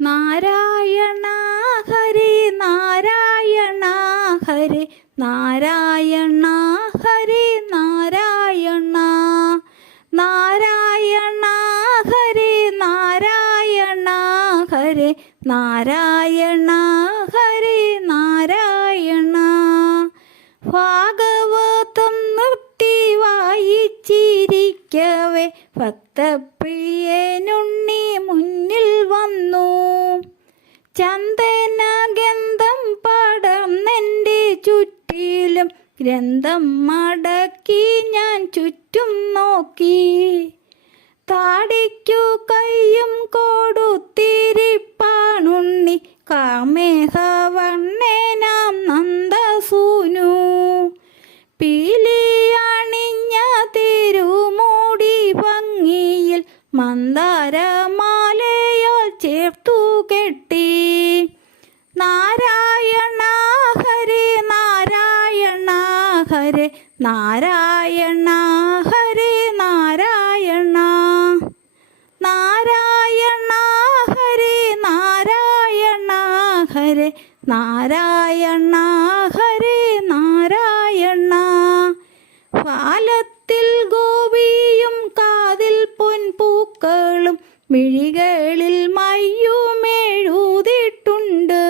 നാരായണ ഹരി നാരായണ ഹരി നാരായണ ഹരി നാരായണ നാരായണ ഹരി നാരായണ ഹരി നാരായണ ഹരി നാരായണ. ഭാഗവതം നിർത്തി വായിച്ചിരിക്കവേ ഭക്തപ്രിയനുണ്ണി മുന്നിൽ വന്നു. ചന്ദനഗന്ധം പടർന്നെൻ്റെ ചുറ്റിലും ഗ്രന്ഥം മടക്കി ഞാൻ ചുറ്റും നോക്കി. താടിക്കു കയ്യും കൊടുത്തിരിപ്പാണുണ്ണി കാമേഹവർണ്ണനാം നന്ദസൂനു. പീലിയണിഞ്ഞ തിരുമൂടി ഭംഗിയിൽ മന്ദാരമാലയാൽ ചേർത്തു കെട്ടി. നാരായണ ഹരി നാരായണ ഹരി നാരായണ ഹരി നാരായണ നാരായണ ഹരി നാരായണ ഹരി നാരായണ ഹരി നാരായണ. പാലത്തിൽ ഗോപിയും കാതിൽ പൊൻപൂക്കളും മിഴികളിൽ മയ്യുമെഴുതിട്ടുണ്ട്.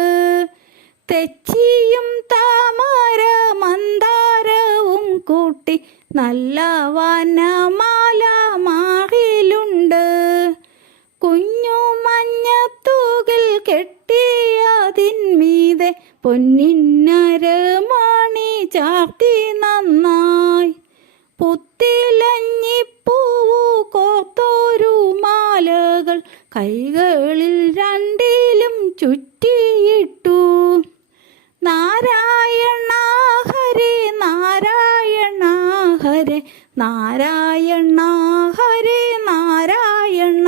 തെച്ചിയും താമര മന്ദാരവും കൂട്ടി നല്ല വനമാല മാറിലുണ്ട്. കുഞ്ഞു മഞ്ഞത്തൂകിൽ കെട്ടിയതിന്മീതെ പൊന്നിന്നരമണി ചാർത്തി നന്നായി. പുത്തിലഞ്ഞിപ്പൂവു കോർത്തൊരു മാലകൾ കൈകളിൽ രണ്ടിലും ചുറ്റിയിട്ടു. നാരായണ ഹരി നാരായണ ഹരി നാരായണ ഹരി നാരായണ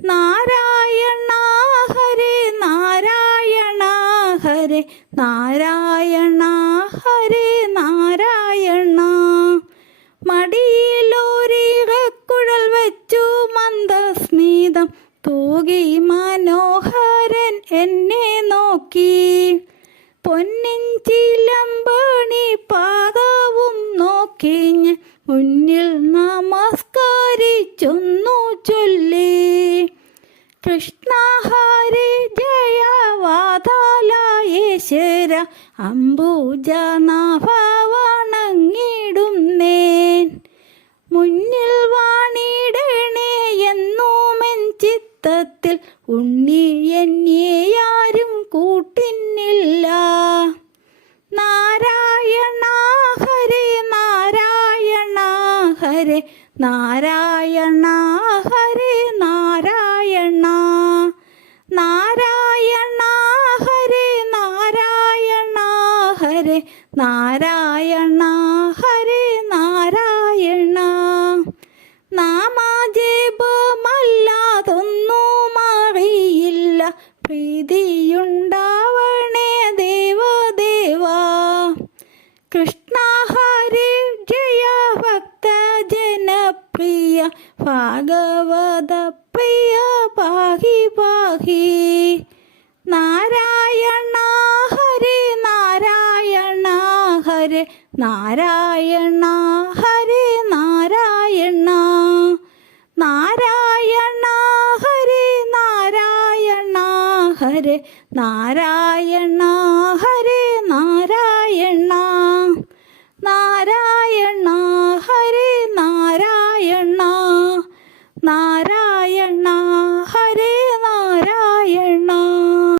നാരായണ ഹരി നാരായണ ഹരി നാരായണ ഹരി നാരായണ. മടിയിലൊരിഴക്കുഴൽ വെച്ചു മന്ദസ്മിതം തൂകി മനോഹരൻ എന്നെ നോക്കി. പൊന്നിൻ ചിലമ്പണി പാദവും നോക്കി ഞാൻ മുന്നിൽ നമസ്കരിച്ചൊന്നു ചൊല്ലി. കൃഷ്ണ ഹരി ജയ വാതാലയേശ്വര അംബുജനാഭവണങ്ങിടുന്നേൻ. മുന്നിൽ വാണിടണേ എന്നുമെൻ ചിത്തത്തിൽ ഉണ്ണി എന്നെയാരും കൂട്ടിന്നില്ല. നാരായണ ഹരി നാരായണ ഹരി നാരായണ ഹരി നാരായണ നാരായണ ഹരി നാരായണ ഹരി നാരായണ ഹരി നാരായണ. നാമജപമല്ലാതൊന്നും അറിയില്ല, പ്രീതിയുണ്ടാവണേ ദേവദേവാ. കൃഷ്ണ ഹരി ജയ ഭക്ത ജനപ്രിയ ഭാഗവത പ്രിയ പാഹി പാഹി. നാരായണ ഹരി നാരായണ ഹരി നാരായണ ഹരി നാരായണ നാരായണ ഹരി നാരായണ ഹരി നാരായണ ഹരി നാരായണ നാരായണ ഹരി നാരായണ നാരായണ